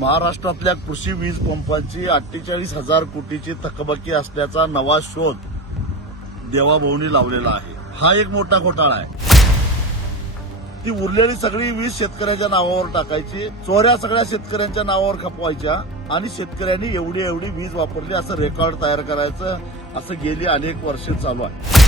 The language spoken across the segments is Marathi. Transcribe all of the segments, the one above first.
महाराष्ट्रातल्या कृषी वीज पंपांची 48,000 कोटीची थकबाकी असल्याचा नवा शोध देवाभाऊंनी लावलेला आहे. हा एक मोठा घोटाळा आहे. ती उरलेली सगळी वीज शेतकऱ्याच्या नावावर टाकायची, चोऱ्या सगळ्या शेतकऱ्यांच्या नावावर खपवायच्या आणि शेतकऱ्यांनी एवढी वीज वापरली असं रेकॉर्ड तयार करायचं, असं गेली अनेक वर्ष चालू आहे.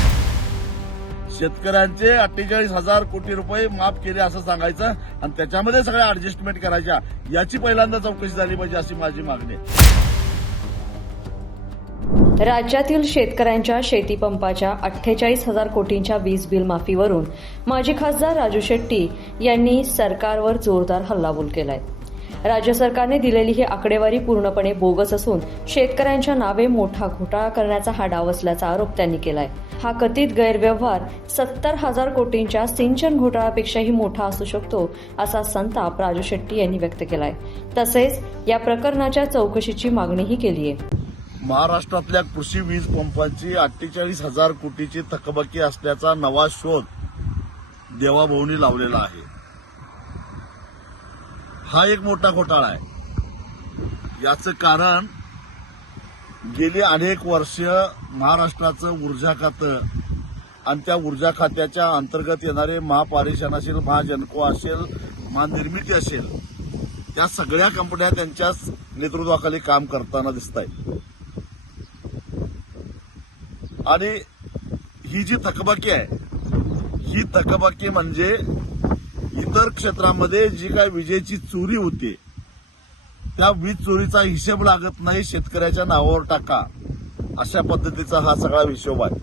शेतकऱ्यांचे 48,000 कोटी रुपये माफ केले असं सांगायचं आणि त्याच्यामध्ये सगळ्या ऍडजस्टमेंट करायच्या, याची पहिल्यांदा चौकशी झाली पाहिजे अशी माझी मागणी आहे. राज्यातील शेतकऱ्यांच्या शेतीपंपाच्या 48,000 कोटींच्या वीज बिल माफीवरून माजी खासदार राजू शेट्टी यांनी सरकारवर जोरदार हल्लाबोल केलाय. राज्य सरकारने दिलेली ही आकडेवारी पूर्णपणे बोगस असून शेतकऱ्यांच्या नावे मोठा घोटाळा करण्याचा हा डाव असल्याचा आरोप त्यांनी केलाय. हा कथित गैरव्यवहार 70,000 कोटींच्या सिंचन घोटाळ्यापेक्षाही मोठा असू शकतो असा संताप राजू शेट्टी यांनी व्यक्त केलाय. तसेच या प्रकरणाच्या चौकशीची मागणीही केली आहे. महाराष्ट्रातल्या कृषी वीज पंपांची 48,000 कोटीची थकबाकी असल्याचा नवा शोध देवाभाऊंनी लावलेला आहे. हा एक मोठा घोटाळा आहे. याचं कारण गेली अनेक वर्ष महाराष्ट्राचं ऊर्जा खातं आणि त्या ऊर्जा खात्याच्या अंतर्गत येणारे महापारेषण असेल, महाजनको असेल, महानिर्मिती असेल, या सगळ्या कंपन्या त्यांच्याच नेतृत्वाखाली काम करताना दिसत आहेत. आणि ही जी थकबाकी आहे, ही थकबाकी म्हणजे इतर क्षेत्रामध्ये जी काय विजेची चोरी होते त्या वीज चोरीचा हिशेब लागत नाही, शेतकऱ्याच्या नावावर टाका, अशा पद्धतीचा हा सगळा हिशोब आहे.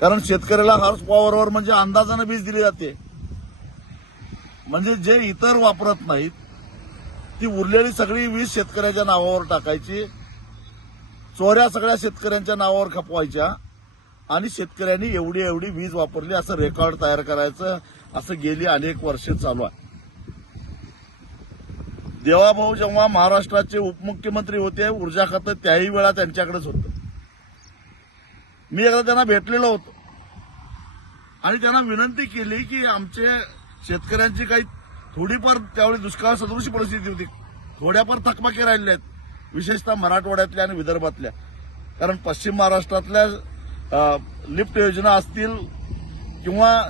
कारण शेतकऱ्याला हॉर्स पॉवरवर म्हणजे अंदाजानं वीज दिली जाते. म्हणजे जे इतर वापरत नाहीत ती उरलेली सगळी वीज शेतकऱ्याच्या नावावर टाकायची, चोऱ्या सगळ्या शेतकऱ्यांच्या नावावर खपवायच्या आणि शेतकऱ्यांनी एवढी वीज वापरली असं रेकॉर्ड तयार करायचं, असं गेली अनेक वर्ष चालू आहे. देवाभाऊ जेव्हा महाराष्ट्राचे उपमुख्यमंत्री होते, ऊर्जा खातं त्याही वेळा त्यांच्याकडेच होतं. मी एकदा त्यांना भेटलेलो होतो आणि त्यांना विनंती केली की आमचे शेतकऱ्यांची काही थोडीफार त्यावेळी दुष्काळ सदृश परिस्थिती होती, थोड्याफार थकबाकी राहिल्या आहेत, विशेषतः मराठवाड्यातल्या आणि विदर्भातल्या. कारण पश्चिम महाराष्ट्रातल्या लिफ्ट योजना असतील किंवा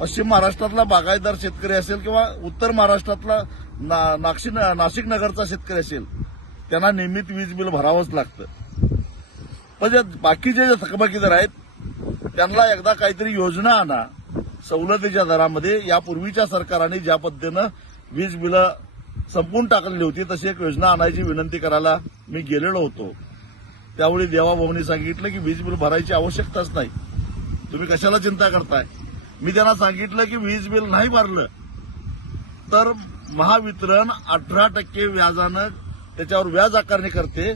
पश्चिम महाराष्ट्रातला बागायतदार शेतकरी असेल किंवा उत्तर महाराष्ट्रातला नाशिक नगरचा शेतकरी असेल, त्यांना नियमित वीज बिल भरावंच लागतं. पण जे बाकीचे जे थकबाकीदार आहेत त्यांना एकदा काहीतरी योजना आणा सवलतीच्या दरामध्ये. यापूर्वीच्या सरकारने ज्या पद्धतीनं वीज बिलं संपून टाकलेली होती तशी एक योजना आणायची विनंती करायला मी गेलेलो होतो. त्यावेळी देवाभाऊंनी सांगितलं की वीज बिल भरायची आवश्यकताच नाही, तुम्ही कशाला चिंता करताय. मी त्यांना सांगितलं की वीज बिल नाही भरलं तर महावितरण 18% व्याजानं त्याच्यावर व्याज आकारणी करते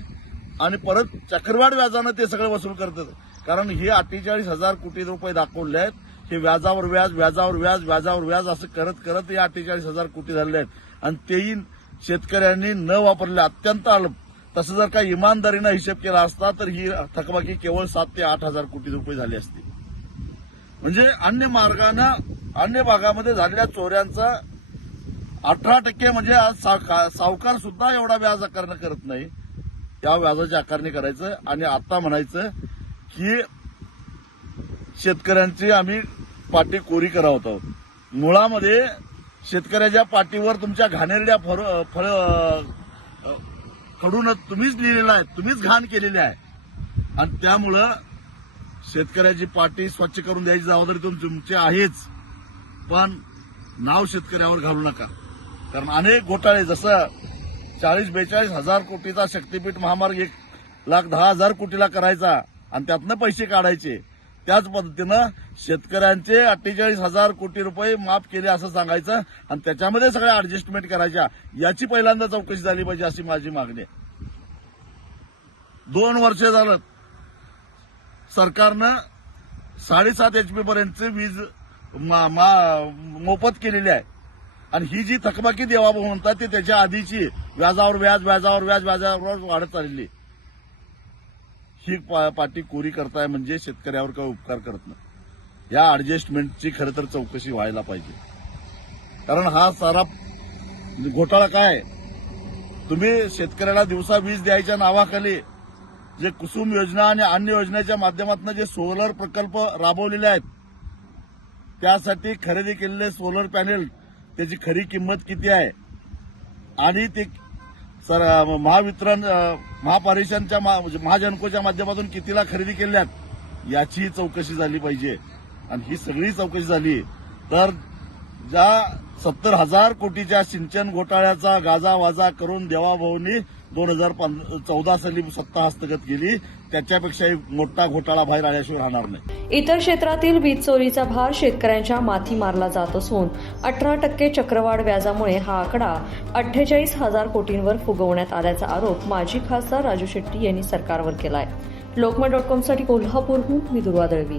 आणि परत चक्रवाढ व्याजानं ते सगळं वसूल करतात. कारण हे 48,000 कोटी रुपये दाखवले आहेत, हे व्याजावर व्याज व्याजावर व्याज व्याजावर व्याज असं करत करत हे 48,000 कोटी झाले आहेत. आणि तेही शेतकऱ्यांनी न वापरले, अत्यंत अल्प. तसं जर का इमानदारीनं हिशेब केला असता तर ही थकबाकी केवळ 7,000 ते 8,000 कोटी रुपये झाली असती. म्हणजे अन्य भागामध्ये झालेल्या चोऱ्यांचा 18% म्हणजे आज सावकार सुद्धा एवढा व्याज आकारणी करत नाही, त्या व्याजाची आकारणी करायचं आणि आता म्हणायचं की शेतकऱ्यांची आम्ही पाटी कोरी करत आहोत. मुळामध्ये शेतकऱ्याच्या पाठीवर तुमच्या घाणेरड्या खडून तुम्हीच लिहिलेलं आहे, तुम्हीच घाण केलेली आहे आणि त्यामुळं शेतकऱ्याची पाठी स्वच्छ करून द्यायची जबाबदारी तुमची आहेच. पण नाव शेतकऱ्यावर घालू नका. कारण अनेक घोटाळे, जसं 40-42 हजार कोटीचा शक्तीपीठ महामार्ग 1,10,000 कोटीला करायचा आणि त्यातनं पैसे काढायचे, त्याच पद्धतीनं शेतकऱ्यांचे 48,000 कोटी रुपये माफ केले असं सांगायचं आणि त्याच्यामध्ये सगळ्या ऍडजस्टमेंट करायच्या, याची पहिल्यांदा चौकशी झाली पाहिजे अशी माझी मागणी आहे. 2 वर्ष झालं सरकारनं 7.5 HP पर्यंतची वीज मोफत केलेली आहे आणि ही जी थकबाकी देवाभाऊ म्हणतात ती त्याच्या आधीची व्याजावर व्याज व्याजावर व्याज व्याजावर वाढत चाललेली. ही पाटी कोरी करताय म्हणजे शेतकऱ्यावर काही उपकार करत नाही. या ऍडजस्टमेंटची खरं तर चौकशी व्हायला पाहिजे. कारण हा सारा घोटाळा काय, तुम्ही शेतकऱ्याला दिवसा वीज द्यायच्या नावाखाली जे कुसुम योजना आणि अन्य योजनेच्या माध्यमातून जे सोलर प्रकल्प राबवलेले आहेत, त्यासाठी खरेदी केलेले सोलर पॅनेल त्याची खरी किंमत किती आहे आणि ते महावितरण महापारेषणच्या महाजनकोच्या माध्यमातून कितीला खरेदी केल्यात याची चौकशी झाली पाहिजे. आणि ही सगळी चौकशी झाली तर ज्या 70,000 कोटीच्या सिंचन घोटाळ्याचा गाजावाजा करून देवाभाऊंनी 2014 साली सत्ता हस्तगत केली, त्याच्यापेक्षाही मोठा घोटाळा बाहेर आल्याशिवाय राहणार नाही. इतर क्षेत्रातील वीज चोरीचा भार शेतकऱ्यांच्या माथी मारला जात असून 18% चक्रवाढ व्याजामुळे हा आकडा 48,000 कोटींवर फुगवण्यात आल्याचा आरोप माजी खासदार राजू शेट्टी यांनी सरकारवर केला आहे. लोकमत.com साठी कोल्हापूरहून मी दुर्वा दळवी.